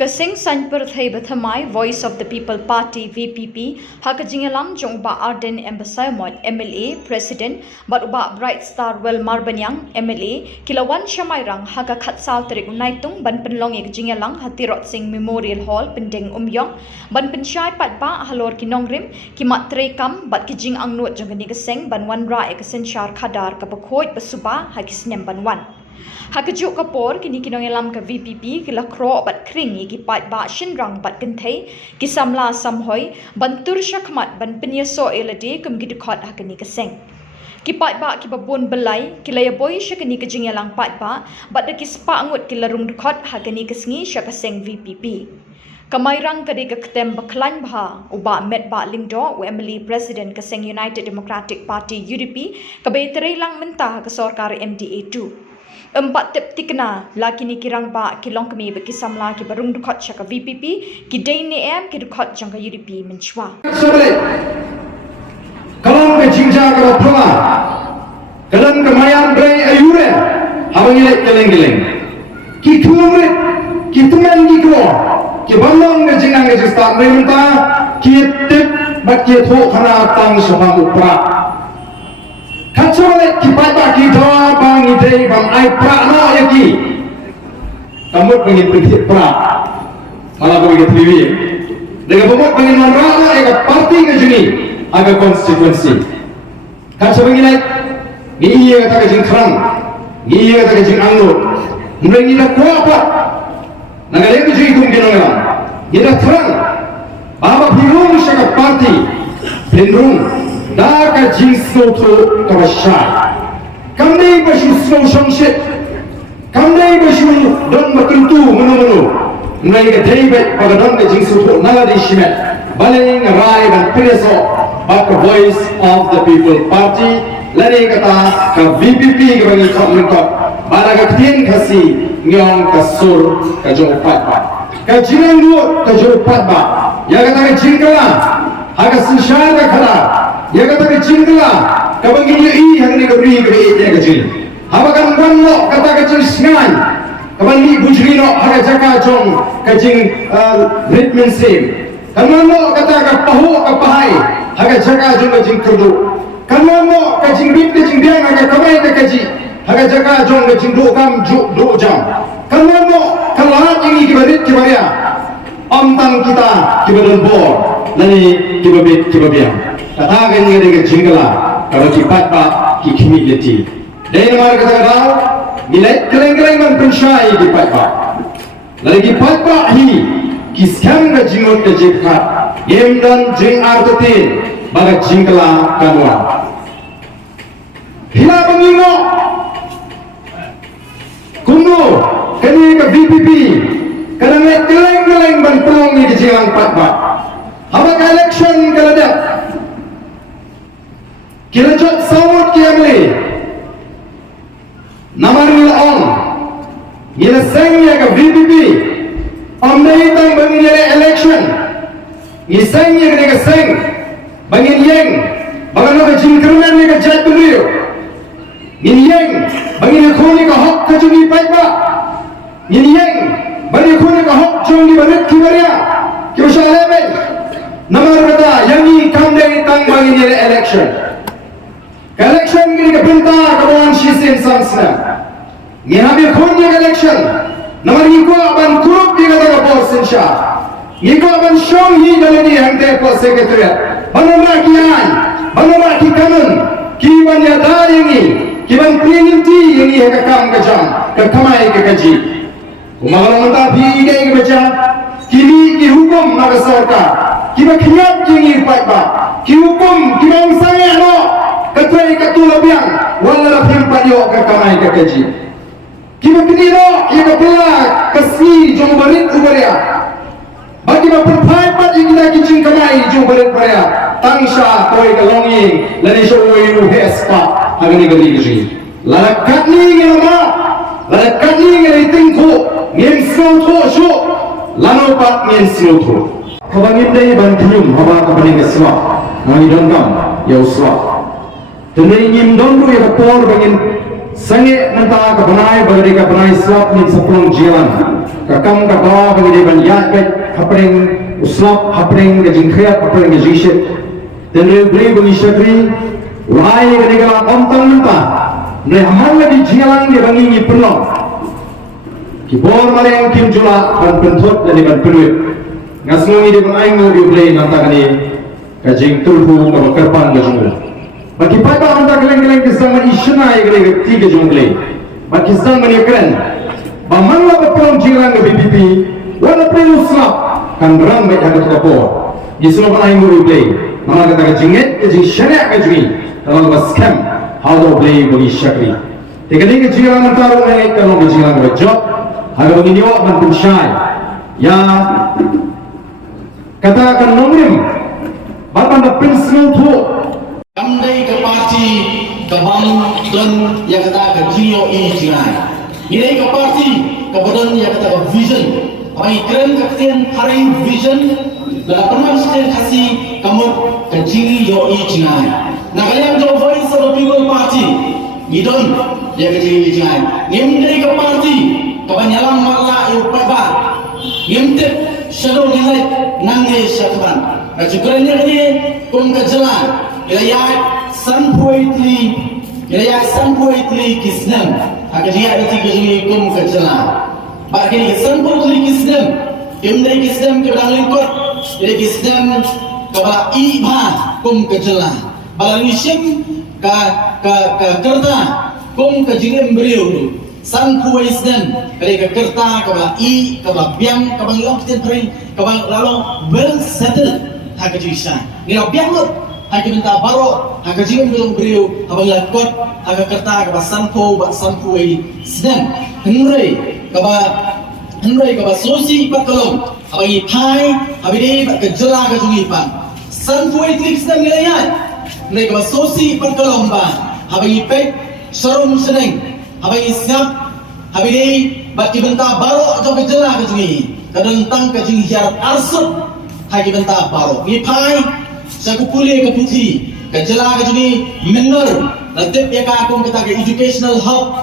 Kasing Sanpur Thai Bathamai Voice of the People Party VPP Hakajingalam Jongba Arden Embassy MLA President Baruba Bright Star Well Marbanyang MLA Kilawan Shamairang Haka Khatsau Terik Unaitung Ban Penlong Jingalang Hatirot Singh Memorial Hall Pendeng Umyong Ban Pensyai Patba Halor Kinongrim Kimat Trekam Bat Kijing Angnut Jongani Kaseng Ban Wanra Ekasensyar Khadar Kapakhoit Basuba Hakisnem Ban Wan Hakajuk kapor kini kinongelam ke VPP kila kro bat kring ki pat ba shinrang bat kenthei ki samla samhoi bantur syakmat ban penyeso elade kum gidkhot hakani keseng ki pat ba ki babun belai kila ya boy syakani ke jingelang pat ba bat de ki spa angut kila rung dkhot hakani kesngi syakaseng VPP Kamairang kadi ketem baklan bha uba met ba lingdo UMLE President Kaseng United Democratic Party UDP kabetere lang mentah ke sorkar MDA2 Empat tip tikna laki ni kirang ba kilong kami bekisam laki barung dukot syaka VPP ki day ni ki dukot jangka UDP menchwa. Kalau ke jinja kalau pula, kalau ke mayan beri ayure, abang ilek geleng-geleng. Ki kumrit, ki teman ki kro, ki bandong ke jingang ke jistak merintah, ki tip bat ki thok khana tang sabang upra. Kacau kipat bagi doa bang idei bang ai prano yaki, kamu pengen pergi pra, malah pergi TV. Dengan kamu pengen merana ega parti ke sini, aga konsekuensi. Kacau begini, ni iya kata kejeng kerang, ni iya kata kejeng anglut, mulai ni dah kuat apa? Nagaleng tu jadi kumpulan orang, ni dah kerang, bapa pirung syaka parti, pirung. Dah kajing slow tu kawasai. Kami bersyukur slow songsit. Kami bersyukur don berkentu menu-menu. Mulai ke David pada don kajing slow tu nala di simet. Baling rai dan pireso bak Voice of the People Party. Lari kata ke VPP ke bagi kau mengkau. Bala ke tien kasih nyong kasur kajong pat ba. Kajingan dua kajong pat ba. Ya kata kajing kala. Agak sensyar ke kala. Ya kata kecil lah, kabang gini hang ni kabri dia kecil. Habakan wanlo kata kecil sengai. Kabang ni bujri no haga jaka jong kecil ritmen sim. Kanwanlo kata kapahu kapahai haga jaka jong kecil kerdu. Kanwanlo kecil bit kecil biang haga kamai ke kecil haga jaka jong kecil do jam. Kanwanlo kalahat ini kibarit kibaria. Amtang kita kibadon bor, lani kibabit kibabiang. Katakan ni dengan jingla kalau cepat pak kikimi leti. Dan mari kata kata nilai keleng-keleng man pensyai di pat pak. Lagi pat pak hi kiskam ke jingot ke jikhat. Yem dan jing artetin baga jingla kanwa. Hila pengingo kundu kini ke VPP kadang keleng-keleng man pelong ni ke jinglang pat pak. Habak election kalau dah Kila jod samut kiamli Namar nila on Nila sengnya ke VPP Omdai tang bangin nila election Ni sengnya ke seng Bangin yang Bangin ke jingkerman ni ke jat beliau Ni yang Bangin ke khuni ke hok ke jungi paitba Ni yang Bangin ke khuni ke hok jungi barit kibaria Kibasya alebe Namar kata yang ni kamdai tang bangin nila election Election gini ke perintah kawan sisin sangsna. Ni hamil khunnya election. Namar iko aban kurup di kata kapor sinsha. Iko aban shong hi dalam ni hangte po sekretariat. Banura kiai, banura ki kanun, ki banya da ini, ki ban prininti ini heka kam kajam, ke kamai ke kaji. Umagal mata pi ke baca, kini ki hukum naga sarkar, ki ba khiyat jingi paitba, ki hukum ki bang sange no. Ketua ketua biang, wala rafim padio ke kamai ke kaji. Kita kediro, ia kepala kasih jom berit uberia. Bagi bapa perempat yang kita kicing kamai jom berit uberia. Tangsha koi kelonging, lani showai nu hespa agani gadi kaji. Lalakat ni ngema, lalakat ni ngai tingko, ngem slow tho show, lanopat ngem slow tho. Kabangin dai bantium haba kabani keswa, mangi dongam ya uswa. Tenai ingin dondu ya kapor bangin sange mentah ke benai bagi ke benai slap ni sepuluh jalan kakam ke bawah bagi dia banyak ke hapring uslap hapring ke jingkhiat hapring ke jishit dan dia beri bagi syakri ulai ke negara kontang mentah dia hamal lagi jalan dia bagi ni perlu kibor maleng kim jula ban pentut dan ban peluit ngasngi dia benai ngu beli nantakan ni ke jing tulhu ke kerpan ke jungla bagi pada anda geleng-geleng kisah mengisna yang geleng tiga jumlah. Bagi kisah menyekren, bamanglah berpeluang jiran ke BPP, walaupun usap kan berang baik ada terkapur. Di semua orang yang boleh, nama kata kejinget, kejing syariat kejui dalam scam, how to play bagi syakri. Tiga-tiga jiran antarung naik kalau kejiran berjob, agar begini awak bantu syai. Ya, katakan nomrim, bapak anda prinsip tu. Andai ke parti ke bang dan yang kata ke GOE jingai. Ini ke parti ke badan yang kata ke vision. Kami keren kektian hari vision dan pernah sekian kasih kamu ke GOE jingai. Nah kalian jauh voice of the people party. Idon yang ke GOE jingai. Ini ke parti ke banyalam marla iu peba. Ini shadow nilai nangai syakban. Kecukurannya ini kum ke jalan. Ilayat sanpoitli kisnem agar dia ada tiga juri kum kejala. Bagi sanpoitli kisnem, imdai kisnem ke dalam lingkut, jadi kisnem kaba iba kum kejala. Balang isim ka kerta kum kejingem beriu. Sanpoitli dari kerta kaba i kaba biang kaba long kita beri kaba lalu well settled hak kejuisan. Ngira biang lu. Hak minta baru, hak jiwa belum beriu, abang lakot, hak kerta, kaba sanpo, bak sanpo ini sedang. Henry, kaba sosi pakalong, abang ipai, abang bak kejela kejungi pan. Sanpo ini sedang nilaian, Henry kaba sosi pakalong ba, abang ipai, serum sedang, abang isiap, abang bak minta baru atau kejela kejungi, kadang kejungi hiar arsut, hak minta baru, ipai. Saya kuliah ke putih, ke jelah ke sini menor, nanti ya aku kata ke educational hub,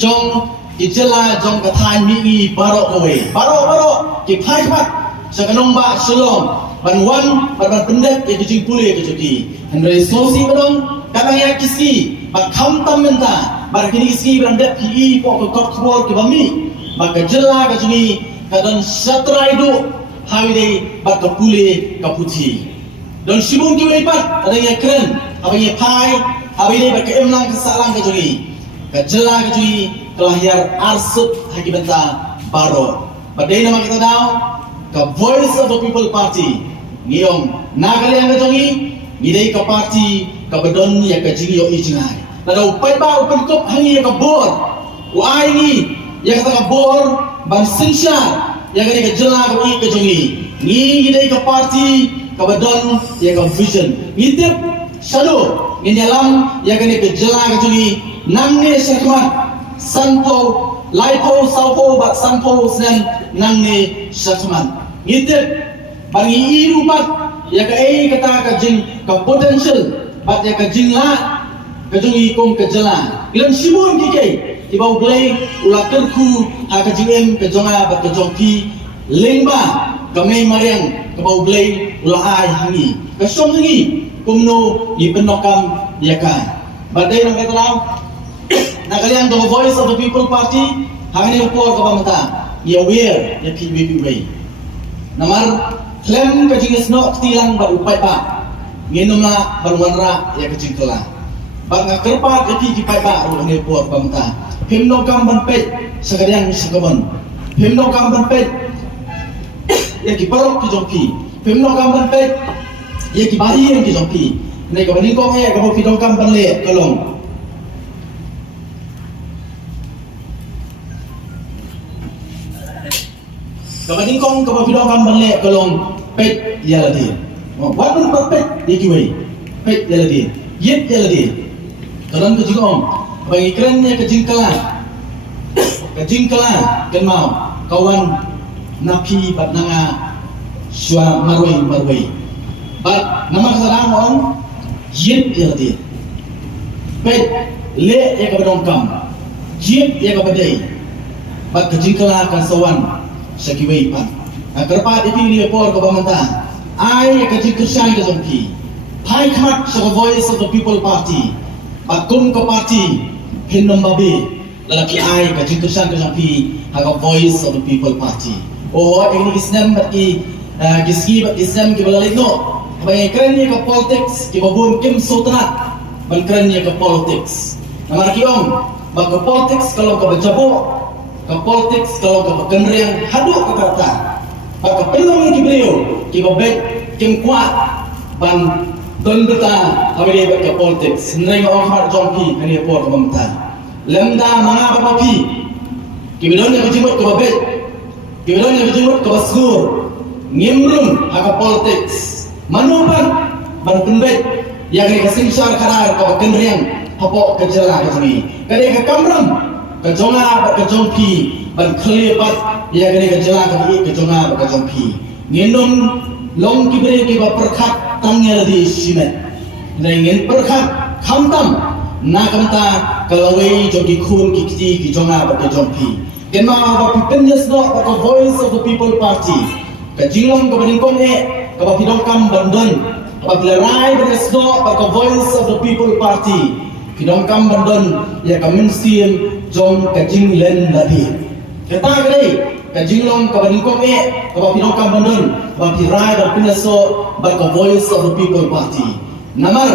jong ke jelah jong ke time ini baru ke pai cepat, saya nombak selong, ban pendet ya ke kuliah ke sini, hendak sosi bedong, kadang ya kisi, bak kamtam menta, bak kini kisi berandet PE pok ke kortbor ke bami, bak ke jelah ke sini, kadang setelah itu hari ini bak ke kuliah ke putih. Dan sibung kita ipat, ada yang keren, apa yang pai, apa yang pakai emlang kesalang kejui, kejelah kejui, kelahir arsut haki benta baru. Badai nama kita tahu, ke Voice of the People Party, niong nagal yang kejui, ngidai ke parti, ke bedon yang kejui yo ijingai. Lalu upai ba upai kop hangi yang ke bor, uai ni yang kata ke bor, ban sensyar, yang kata kejelah kejui, ngidai ke parti. Kabadon ya ka vision ngitip shadow nginyalam ya kene kejela kejuli nangne syakmat sanpo laipo saupo bak sanpo sen nangne syakmat ngitip bangi irupat ya ka kata ka jing ka potential bat ya ka jing la kejuli kong kejela ilan sibun dike tibau play ulakerku ha ka jing kejonga bat kejongki lengba kami mariang kebau blay ulai hangi kesong hangi kumno di penokam yakan badai nang kata lau nak kalian the Voice of the People Party hangi upor kabamata ya aware ya PBB way namar klaim kajing snok tilang baru upai pa nginumla barwanra ya kajing kala bang kerpat ya pi pai pa ru hangi upor kabamata himnokam banpet sakadang sakabon himnokam banpet ya ki parok ki jongki pemno kam ban pet ya ki bahi yang ki jongki nei ka bani ko ya ka bo pidong kam ban le kalong ka bani kong ka bo pidong kam ban le kalong pet ya la di wat ban pet ya ki wei pet ya la di yet ya la di kalong ka jingom bagi keren ya ka jingkala kan mau kawan napi bat nanga suara marwai bat nama keserang on yit ya dia bet le ya ka bedong kam Jip ya kabadai. Bak kejingkala kan sawan syakiwei pan. Kerpat dipilih por ke bamanta. Ai kejingkersai ke zompi. Pai kmat sa voice of the people party. Bakum ke party hinom babi. Lalaki ai kejingkersan ke zompi haga voice of the people party. Oh ini kisnam bagi giski bagi kisnam ke balalai no. Bagi kerennya ke politics ke babun kim sultanat. Bagi kerennya ke politics. Nama kiong bagi politics kalau ke berjabuk ke politics kalau ke berkenriang haduk ke kata. Bagi pelong ke beliau ke babet kim kuat ban don berta kami dia ke politics. Nering orang jompi kami por ke bamta. Lemda mga babapi ke beliau yang berjimut ke babet. Ke beliau yang berjimut ke basgur. Ngimrun ke politics. Manupan ban pembet yang ni kesingsar karar ke berkenriang popok ke jalan ke sini. Kadai ke kamram ke jonga ke jompi ban kelepat yang ni ke jalan ke jonga ke jompi. Nginum long kibere ke perkat tangnya di simet. Ngin perkat khamtam na kamta kalawai jogi khun kikti ki jonga ke jompi. Kenma ba pipinjas no ke voice of the people party. Ke jinglong ke beningkong ke bapidongkam bandon. Apabila rai beresno ke voice of the people party. Kidongkam bandon ya kaminsiam jong kajing len ladi. Kata kali kajing long kabandingkong ke bapidongkam bandon bapirai berpinaso ke voice of the people party. Namar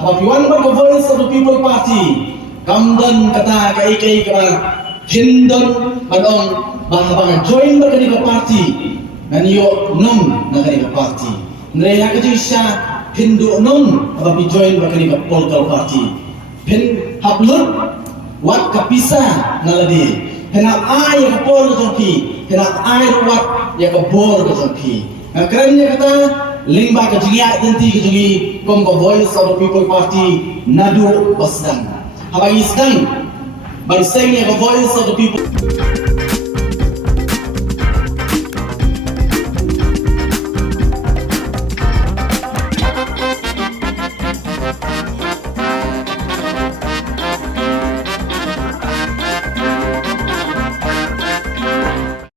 apapiwan ke voice of the people party. Kamdan kata kai kabar hindon bandong bahang join ke party. Naniyo nom ke party. Nreya kajisha hindu nom apapi join ke political party. Pen hablut wat kapisa naladi. Henap ai yang kapol ke jompi. Henap ai wat yang kapol ke jompi. Kerennya kata limba ke jingia tenti ke jingi kom ke voice of the people party nadu basdan. Habai isdan baru ke voice of the people.